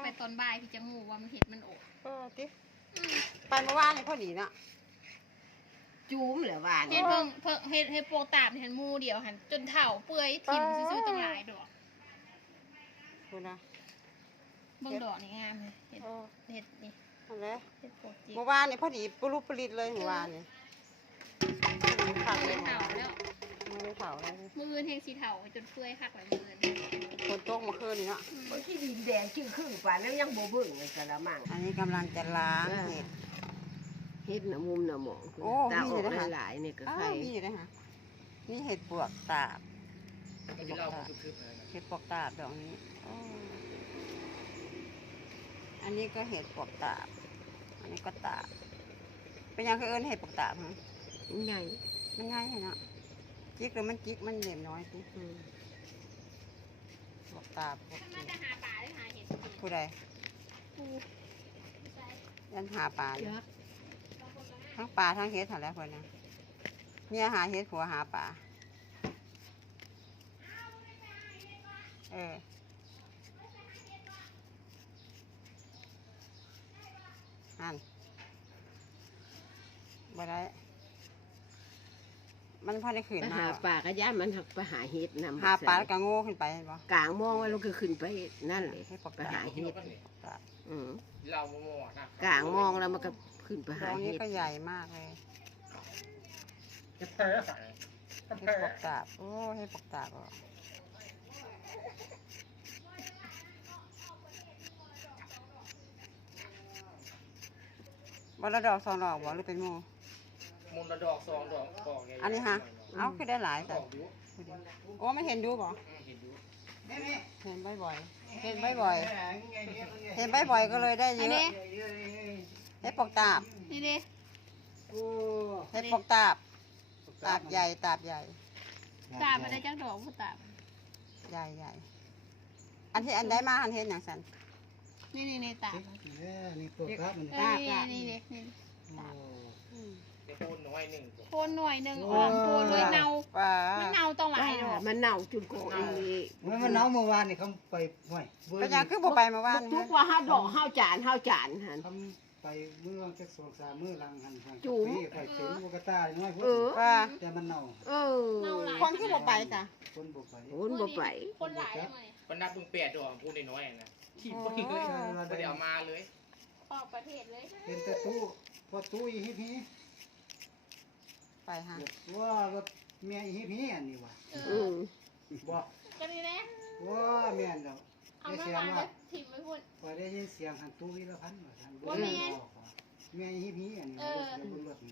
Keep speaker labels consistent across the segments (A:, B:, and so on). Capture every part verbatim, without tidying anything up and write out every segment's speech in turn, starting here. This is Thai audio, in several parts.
A: ไปตอนบ่ายพี่จะงูว่ามันเห็ดมันออก
B: เออติไปเมื่อวานนี่พอดีเนาะ
C: จูมเหรอวาน
A: เห็ดเพิ่งเพิ่งเห็ดเห็ดโปตามเห็ดมูเดียวหันจนเถ่าเปื่อยทิ่มซื่อๆตั้งหลายดอก
B: ดูนะ
A: เบิ่งดอกนี่งามเลยเห็ดเห็ดนี่
B: อะไร
A: เห็ดโปจิ
B: เมื่อวานนี่พอดีปลุกปลิดเลยเมื่อวานนี่
A: ผักเลยเถ่าแล้ว
B: มือเถ่าเลย
A: มือเทงสีเถ่าจนเปื่อยคักหลายมือ
B: ฝนตกเมื่อคืนนี่เนาะ
C: คนที่ดินแดงชื่อครึ่งป่านแล้วยังโบเบิ่งเลยกะละมัง
B: อันนี้กำลังจะล้างเห็ด
C: เห็ดหน้ามุมหน้าหมองโอ้มีอยู่นะหลายๆนี่ก็ใคร
B: มีอยู่นะฮะนี่เห็ดปวกตาบเห็ดปวกตาบดอกนี้อันนี้ก็เห็ดปวกตาบอันนี้ก็ตาบเป็นยังคือเอิ้นเห็ดปวกตาบฮะ
C: มันใหญ่
B: มันง่ายเนาะจิกหรือมันจิกมันเหลี่ยมน้อยสิปวกตาบ
A: มันจะหาปลาหรือหาเห็ด
B: ผู้ใดยันหาปลาทั้งปลาทั้งเห็ดหาแล้วคนนะเนี่ยหาเห็ดผัวหาปลาเออนั่นบ่ได้มันพอได้ขืนมา
C: หาปลากระย่ามันหักไปหาเห็ดนำ
B: หาปลาแล้วก็โง่ขึ้นไปบ่
C: กลางมองว่าเราก็ขึ้นไปนั่นเลยไปหาเห็ดอืม
D: เราโมนะ
C: กลางมองแล้วมันก็ขึ้นไปหาเห็ด
B: ก็ใหญ่มากเลย
D: เห็ดเพ้อ
B: เห็ดปกตาบโอ้เห็ดปกตาบบ่ละดอกสองดอกบ่หรือเป็นโม
D: มูลดอกสองดอกดอกไง
B: อันนี้ฮะเอ้าคือได้หลายแต่โอ้ไม่เห็นดูบ่เห็นบ่อยๆเห็นบ่อยๆเห็นบ่อยๆก็เลยได้เยอะเห็ดปกตาบ
A: นี่ดิ
B: เห็ดปกตาบตาบใหญ่ตาบใหญ่
A: ตาบอะไรจังดอกผู้ตาบ
B: ใหญ่ใหญ่อันที่อันได้มาอันเห็นอย่างสัน
A: นี่นี่นี่ตาบ
E: นี่ปวดครับมัน
A: ตาบนี่นี่นี่ตาบ
D: โคนหน่อยหนึ่ง
A: โคนหน่อยหนึ่งอ่อนโคนเลยเน่ามันเน่าต้องหลายดอก
C: มันเน่าจุดโกงอีก
E: เมื่อมันเน่าเมื่อวานนี่เขาไปห่วย
B: เป็นยังคือบ่ไปเมื่อวาน
C: ทุกว่าห้าดอกห้าจานห้าจานหัน
E: ทำไปเมื่อจะสองสามมื้อหลังหันหันจูไปเข็นบุกตาน้อย
B: เออ
E: แต่มันเน่า
C: เออ
B: คนคือบ่ไปจ้ะ
E: คนบ่ไป
C: คนบ่ไป
A: คนหลายทำไม
D: คนนับเพิ่งแปดดอกพูดน้อยๆนะที่ไปเลยไม่ได้เอามาเลย
A: ออกประเทศเลย
E: เป็นแต่ตู้พอตู้อีฮิปฮี
B: ไปฮะ
E: ว่ารถเมียอีฮิปฮีอันนี้ว่ะ
C: อืม
E: บอก
A: กันนี่นะ
E: ว่าเมียนเรา
A: เอาไม่มาเลยถิ่มไม่พูด
E: พอได้ยินเสียงหันตู้วิรพันธ์ว่าท่าน
A: ว่าเมีย
E: เมียอีฮิปฮีอันนี้บนรถนี่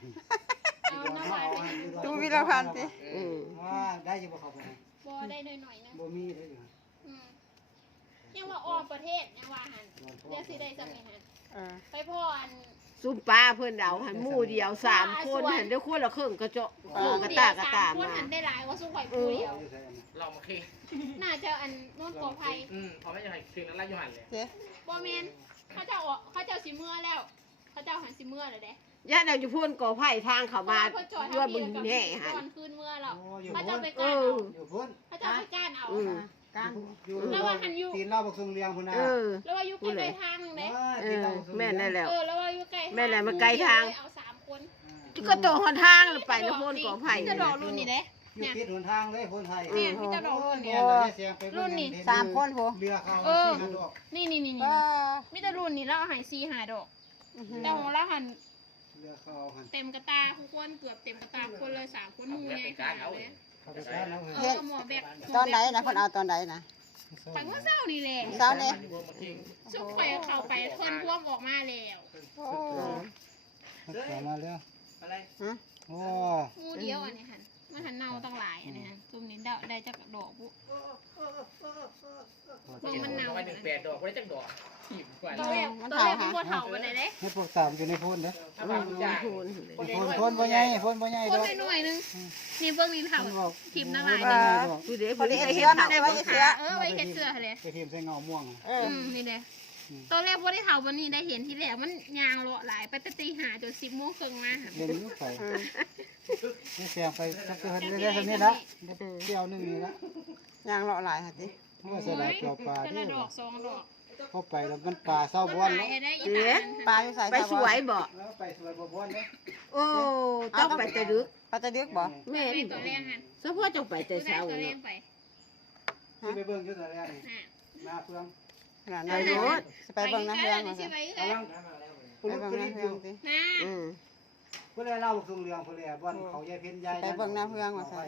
B: ตู้วิรพันธ์สิ
E: ว่าได้ยังบ่เข้าไป
A: บ่ได้หน่อยๆนะ
E: บ่มีได้อยู่
A: ยังว่าออกประเทศยังว่าหันเรียกสิได้สักไงหันไปพ่ออัน
C: ซุปปลาเพิ่นเอาหันหมู่เดียวสามคนหันได้คนละครึ่งกระเจาะครึ่งกระตากระตา
A: มาคนหันได้หลายว่าสู้ไข่ปูเดียว
D: เรามาคิง
A: น่าจะอันนู่นกอไผ่
D: อืมพอไม่จะให้คืนนั้นไล่ยูหันเลย
A: บอเมนเขาเจ้าเขาเจ้าสีเมื่อแล้วเขาเจ้าหันสีเมื่อเลยเด้
C: ย่าเราจะพูดก่อไผ่ทางเขามาด้วยบึงแน่
A: หันคืนเมื่อเราเขาเจ้าไปก้านเอาเขาเจ้าไปก้านเอา
B: ก้าน
A: แล้วว่าหันอยู่
E: ตีนเราบอกทรงเรียงพุ่นน่ะ
A: แล้วว่าอยู่ใกล้ๆทางเด้
C: แม่ได้แล้ว
A: เออแล้วว่าอยู่ใกล้
C: แม่ได้มาไกลทาง
A: เอาสามคน
C: ก็โตหนทางไปแล้วพูดก่อไผ่
A: จะดอกรุ่นนี้เด้
E: อยู่ติดหนทางเลยคนไทย
A: เนี่ยพี่จะดอกรุ่นนี้รุ่นนี้
B: สามคนโห
E: เรือเขาสี่ดอก
A: นี่นี่นี่มีแต่รุ่นนี้แล้วหันสี่หาดอกแต่ของเราหันเต็มกระตาทุกคนเกือบเต็มกระตาคนเลยสามคนมูไงค่ะเลย
B: เฮ็ดตอนไหนนะคนเอาตอนไหนนะ
A: ไปเมื่อเช้านี่แหละ
B: เช้านี่
A: ซุกไปเข้าไปเพิ่นพวกออกมาแล้ว
E: โอ้เข้ามาแล้ว
D: อะไร
B: ฮะ
E: โอ้
A: งูเดียวอันนี้หันมันหันเน่าตั้งหลายอันนี้ฮะซุ่มนี้ได้ได้จากดอกปุ๊มันเน่า
D: ไปหนึ่งแปดดอกได้จากดอกถีบกว่า
A: ตัวแรกตัวแรกเป็นบัวเถาวันไหนเด้
E: ให้พวกสามอยู่ในพ่นเด้อ
D: พ่
E: นพ่นบ่ใหญ่พ่นบ่ใหญ่ดอก
A: พ่นหน่อยนึงนี่เบิ่งนี่เถาถีบน้ำลาย
B: นึง
C: คือเด้พอดี
B: เสื้อนั่นได้ไว้เสื้อ
A: เออไว้เฮ็ดเสื้อเลย
E: ไปถีบใส่เงาม่วง
B: เออ
A: นี่เด้ตอนแรกบ่ได้เถาวันนี้ได้เห็นที่แรกมันยางเลาะหลายไปตีหาจนสิบโมงครึ่งมา
E: เดินลุกไปนี่เสียงไปสักเดือนได้เท่านี้ละเที่ยวนึงนี่ละ
B: ยางเลาะหลายฮะติ
E: ว่าสลายจอบปลา
A: ที่ดอกสองดอก
E: พอไปแล้วมันป่าเศร้าบ้วน
A: ห
E: แล้
A: ลายว ได้อี
C: เอ๊ะ
A: ตา
B: ปลาอยู่ใส่
C: ไปสวยบ่
E: แล้วไปสวยบ่บ้วนเด้
C: โอ้ต้องไปแต่ดึก
B: ปลาตะดึกบ่
C: แม่
A: ไป
C: น
A: ตัว
C: บ่
A: แรงหัน
C: เฉพาะต้องไปแต่
A: ตัวแร
C: เช้าก
A: ตัวแร
C: เนาะ
A: งไป
E: ที่ไปเบิ่งอยู่ตอนแรกนี่
A: น่ะ
E: มาเพื่อน
B: น่ะนายรถสิไปเบิ่งน้ำเรื่อง
A: ไป
B: มา
A: สิ
B: สิ
A: ไป
E: กำลัง
B: ไป
E: ปุรุษ
B: เบิ่ง
E: ปุริ
B: น้ำ
E: อ
B: เรื่อยู่ งสิ
A: นะ
C: อืม
E: เพื่อเล่าส่งเรื่องเพื่อบ้านเขาใหญ่เพ็ญใหญ่มัน
A: ส่วน
E: เห
A: ลุ
E: ลือง
A: ลุ
E: ตาง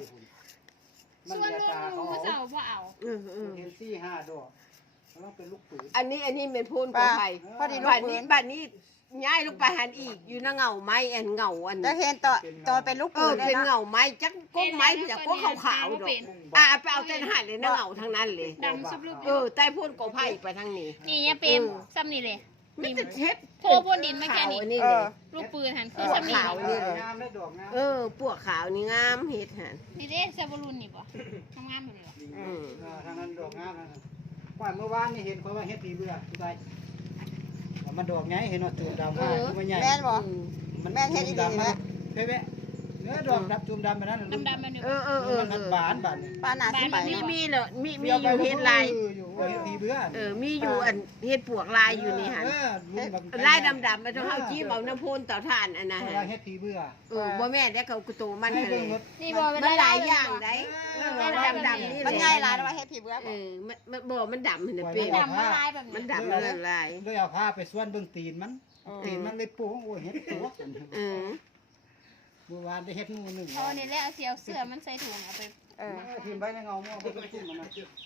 E: เขา
A: ก็เจ้าบ่เอา
C: อืมอืม
E: เห็นสี่ห้าดอกกำลังเป็นลูกปืน
C: อันนี้อันนี้เป็นพูน
B: ป
C: ขอ
B: ลาง
C: ไผ
B: พอดีลู
C: บ้าก น
B: ปื
C: นี้
B: น
C: บ้านนี้ย้ายลงไปหันอีกอยู่ในเงาไม้อันเงาอัน
B: จะเห็นต่อต่อเป็นลูก
C: เอ
B: ปื
C: อน
B: เลย
C: เป็น
B: นะ
C: เงาไม้จักก้งไม้จากก้งขาวๆดอกอ่ะไปเอาเต้นหันเลยในเงาทั้งนั้นเลย
A: ดำซุบลูก
C: เออใต้พ่นกอไผ่ไปทางนี้
A: นี่เนี่ยเป็นซ้ำนี่เลย
C: มีแต่เท็ด
A: โทรพ่นดินมาแค่นี้
C: ขาวอันี่
B: เอ
C: เล
B: อย
A: ลูกปืนหันคือซ้ำนี่
C: ขาวนี่
E: งามได้ดอกงาม
C: เออปวกขาวนี่งามเฮ็ดหัน
A: นี่เด้ซาบรุนนี่บ่งามๆอยู่เลย
C: อืม
E: ทางนั้นดอกงามนั่นว่าเมื่อวานนี่เห็นเขาว่าเฮ็ดปีเบื่อผู้ใดมันดอกไงเห็นว่าตัวดำมากมันใหญ่
B: แม่นบ่
C: อืม
E: มันแม่นเฮ็ดอีกดำนะเพ่เนื้อดอกดับจุ่มดำไปนั่น
A: ดำๆมันนี่
C: เอ
A: บ่
C: อเออเออ
E: มันบานบาน
B: ปลาหนาสิไป
C: มี
B: เนาะ
C: มีเหรอมีมีอยู่เฮ็ดลาย
E: อยู่เฮ็ดปีเบื่อ
C: เออมีอยู่อันเฮ็ดปวกลายอยู่นี่หันลายดำๆมันต้องเฮาจี้เอาน้ำพ่นเต่าถ่านอันนั้น
E: เว
C: หั
E: ลาน เฮ็ดปีเบื่อ
C: เออบ่แม่นแล้วเขาก็โตมัน
E: ให้
C: เล
E: เบิ่ง
C: ย
E: รถ
A: นี่บ่
C: มันหลายอย่างได้
A: ดำๆนี่
B: มันใหญ่หลายแล้วว่าเฮ็ดผีเบื่อ
C: เอ
B: บ่
C: อมันมันบ่มันดำเห็นเป็น
A: ดำมาลายแบบนี้
C: มันดำมันลาย
E: เลยเอาผ้าไปส่วนเบิ่งตีนมันตีนมันเลยโป่งโอ้ยเฮ็ดตัว
C: เออ
E: เมื่อวานได้เฮ็ดงูหนึ่ง
A: เอานี่แหละเอาเสียวเสื้อมันใส่ถุงเอาไป
B: เออ
E: ทีมใบในเงาม่วงเพิ่นขึ้นมันนะ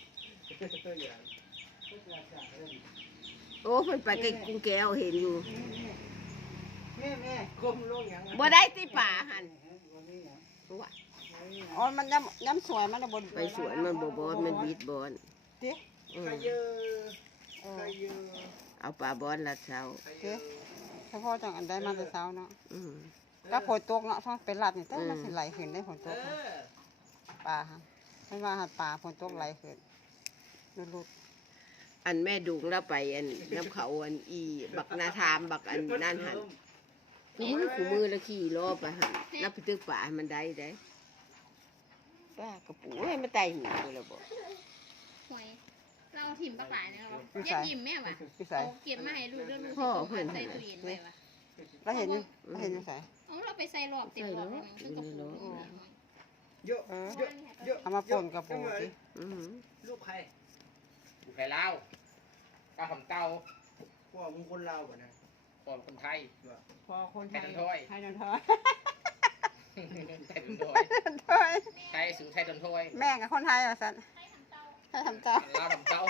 C: โอ้เพิ่นไปใกล้กุ้งแก้วเห็นอยู่
E: แม่แม่ก้มลงหยัง
C: บ่ได้ติป่าหั่นว่า
B: อ๋อมันย้ำย้ำสวยมันน่ะบ่
C: ไปสวนมันบ่บอนมันบีดบอน
B: ติ
C: อืม
E: ขยเยอ
B: เอ
E: ข
B: อย
E: เยอ
C: เอาปลาบอนละเช้า
B: ติเฉพาะจังอันใดมาแต่เช้าเนาะ
C: อืม
B: ก็ฝนตกเนาะช่องเป็นหลัดนี่แต่มันสิไหลขึ้นได้ฝนตกนะปลาฮะไม่ว่าหาปลาฝนตกไหลขึ้นลุด
C: อันแม่ดุงแล้วไปอันน้ำเขาอันอีบักนาทามบักอันนั่นหั่นคู่มือคู่มือแล้วขี่ล้อไปหั่นนับไปตึกป่าให้มันได้ได้ป้ากระปูให้มันไตหูเลยละบ่
A: หวยเราถิ่มปักหลายนะเราอย่ายิ้มแม่ว่ะ
B: ๆพี่ใส่
A: เอาเก็บมาให้ลูกเรื่องลูกที่ใส่ตู้เย็นไว้ว่ะ
B: แล้วเห็นอยู่แล้วเห็นอยู่ใส่
A: เอาเราไปใส่หลอกเต็มหลอกเลยคือกระปุก
E: เยอะ
B: เออ
E: เยอะเยอะ
B: เอามาป่นกระปูสิ
C: อืม
E: ลูกใคร
D: อยู่ไข่เล้าปลาหอมเต้า
E: พ่อมึงคนลาวบ่นะ
D: ปอมคนไทย
B: พอคนไท
D: ไข่
B: ย
D: ต้นถ้อย
B: ไทยนนทอย
D: ไข่ต้นถ้อย
B: ทอย
D: ไทยสูงไทยต้นถ้อย
B: แม่กับคนไทยเหรอสันไทยทำเจ้า
D: ลาวทำเต้า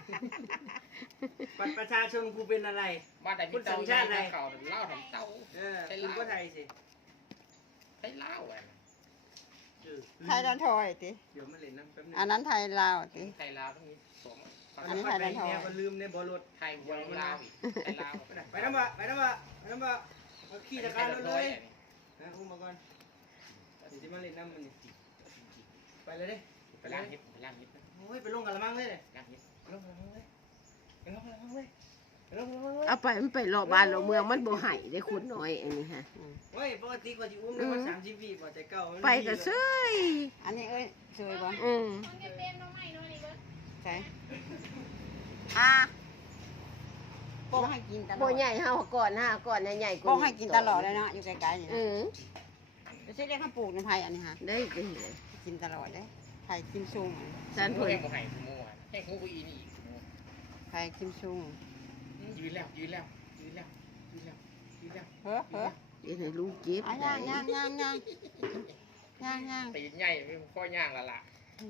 F: บัตรประชาชนกูเป็นอะไร
D: บ้านใดมีเต้า
F: คุณสัญชาติอะไร
D: เขาลาวทำเต้า
F: เออคุณก็ไทยสิ
D: ไทยลาวอ่ะ
F: เออ
B: ไทยนนทอยติ
F: เดี๋ยวมาเล่นน้ำแป๊บนึง
B: อันนั้นไทยลาวติ
D: ไทยลาวต้องมีสอง
B: อันนี้ไทยแลนด์ทอง
F: เนี่ยมันลืมในบอลรถ
D: ไทยวัวลาวอีกไทยลาว
F: ไปน้ำบะไปน้ำบะไปน้ำบะเอาขี่ตะการรถเลยนะอุ้มมาก่อนเดี๋ยวจะมาเล่นน้ำมันนี่ไปเลยเด้
D: ไปล่างฮิตไปล่างฮิต
F: โอ้ยไปลงกันละมั้งเลย
D: ล่างฮิต
F: ไปลงกันละมั้งเลยไปลงกันละมั้งเลยไปลงกันละมั้งเลย
C: เอาไปมันไปรอบบ้านรอบเมืองมันบ่ให้ได้คุณน้อยอันนี้ฮะ
F: เฮ้ยปกติกว่าจะอุ้มได้มาสามสิบวิบ่แต่เก่า
C: ไปก็เซ้ย
B: อันนี้เอ้ยสวยบ่
C: อืม
A: ต้องเก็บเต็มน้องใหม่น้อยนี่เบิ้ล
B: ใช่อ่าโป้งให้กินตลอ
C: บ่
B: ด
C: ใหญ่เฮาก่อนฮะก่อนใหญ่ๆ
B: โป้งให้กินตลอดเลยเนาะอยู่ไกลๆนี่
C: เอ
B: นะ
C: อ
B: ไม่ใช่เรียกข้าวปลูกในไผ่อันนี้ฮะ
C: ได้ก็เห็น
B: กินตลอดเลยไผ่กิมซุง
C: ฉัน
D: ผู้
C: เพิ่น
D: แห่งผู้ให้ผู้มั่วแห่งผู้ผู้อีนี่อีก
B: ไผ่กิมซุง
D: ยืนแล้วยืนแล้วยืนแล้วยืนแล้วยืนแล้ว
B: เฮ้อเฮ้อ
C: เฮ็ดให้ลูกเจ็บ
B: อ่ะ
C: ได้
B: ย่างย่างย่างย่างย่างย่าง
D: ตีนใหญ่ไม่ค่อยย่างละล่ะ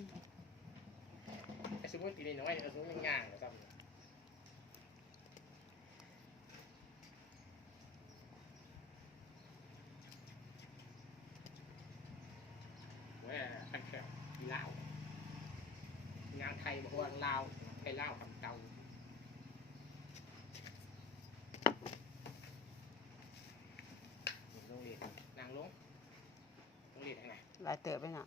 D: ไอ้สมมติตีนน้อยไอ้สมมติย่างนะครับเว้ยขันแข็งมีลาวงานไทยบอกว่าลาวไทยลาวทำเตาลงเรียนนางลงลงเรียนยังไง
B: หลายเติบไปเนาะ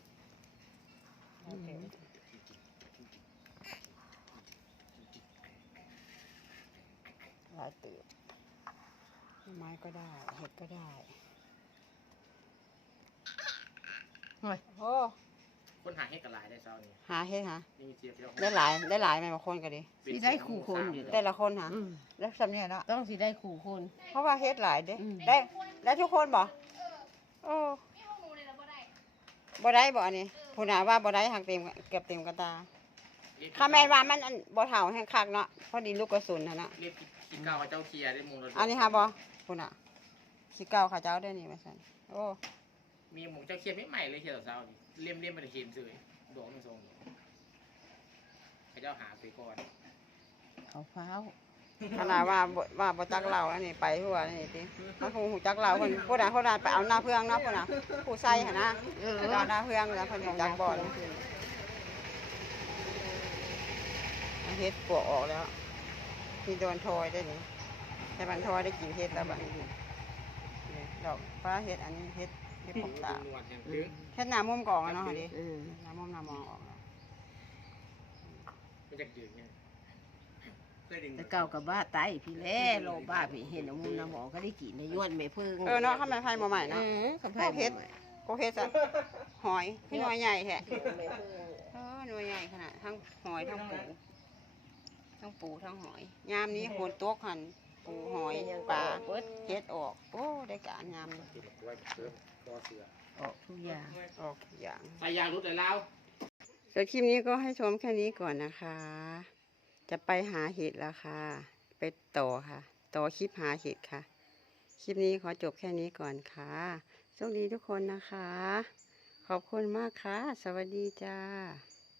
B: หลายเติบไม้ก็ได้เห็ดก็ได้โอ้ยโอ้
D: คนหาเฮ็ดกันหลายได้เช้านี้
B: หาเฮ็ดหา
D: นี่มีเสียพี่น้อง
B: ได้หลายได้หลายไหมบางคนก็ดี
C: สิได้คู่คนอยู่
B: แต่ละคนหา
C: อืม
B: แล้วสำเนียงเนาะ
C: ต้องสิได้คู่คน
B: เพราะว่าเฮ็ดหลายเด้
C: อืม
B: ได้ได้ทุกคนบ่โอ้
A: มีห้องหนูเลยแล้วบ่ได้
B: บ่ได้บ่อันนี้ผู้น่ะว่าบ่ได้หักเต็มเกือบเต็มกระตาถ้าแม่นว่ามันอันบ่เฒ่าแห้งคักเนาะพอดีลูกกระสุนหั่นน่ะ
D: เรียกขี้เก่าเจ้าเคียได้มุงเรา
B: อันนี้หาบ่ผู้น่ะสิเก่าเขาเจ้าได้นี่ว่าซั่นโอ้
D: มีหมูเจ้าเคียไม่ใหม่เลยเคียเช้านี่เลี่ยมเลี่ยมมันเห็นเลยดอกมันทรงให้เจ้าหาไปก่อน
C: เขาฟ้าว
B: ขนาดว่าบ่ว่าบ่จักเราอันนี้ไปทั่วนี่ติมันคงฮู้จักเราเพิ่นผู้น่ะผู้น่ะไปเอาหน้าเพื่องเนาะผู้น่ะผู้ใส่หั่นนะ
C: เออ
B: ไปเอาหน้าเพื่องแล้วเพิ่นฮู้จักบ่อนเฮ็ดปวกออกแล้วมีโดนทอยได้นี่แต่มันทอยได้กินเฮ็ดแล้วบัดนี้นี่ดอกฟ้าเฮ็ดอันนี้เฮ็ดเฮ็ดปกตา
D: นวดแห่งตึง
B: เฮ็ดหน้ามุมกองอะเนาะหั่นดิ
C: เออ
B: หน้ามุมหน้ามองออกแล้ว
D: มันจะดึงเนี่ยเคยดึง
C: แต่เก่ากับบ้าไตพี่แล่โลบ้าพี่เห็นน้ำมูกน้ำหมอก็ได้กินในย้วนไม่เพิ่ง
B: เออเนาะข้าวมันไฟมาใหม่
C: เอ
B: เนาะ
C: อกับไผ่
B: เฮ็ด โกเฮ็ดซะหอยพี่หน่วยใหญ่แท้
C: ไม่เพิ่ง
B: เออหน่วยใหญ่ขนาดทั้งหอยทั้งปูทั้งปูทั้งหอยยามนี้โหนตกหันปูหอยปลาเฮ็ดออกโอ้ได้การยามนี้
D: ติดไว้เพิ่มคอเสือ
C: ออกทุกอย่าง
B: ออกทุกอย่าง
D: ใส่ยางรุดเลยแล้ว
B: ส่วนคลิปนี้ก็ให้ชมแค่นี้ก่อนนะคะ จะไปหาเห็ดแล้วค่ะ ไปต่อค่ะ ต่อคลิปหาเห็ดค่ะ คลิปนี้ขอจบแค่นี้ก่อนค่ะโชคดีทุกคนนะคะ ขอบคุณมากค่ะ สวัสดีจ้า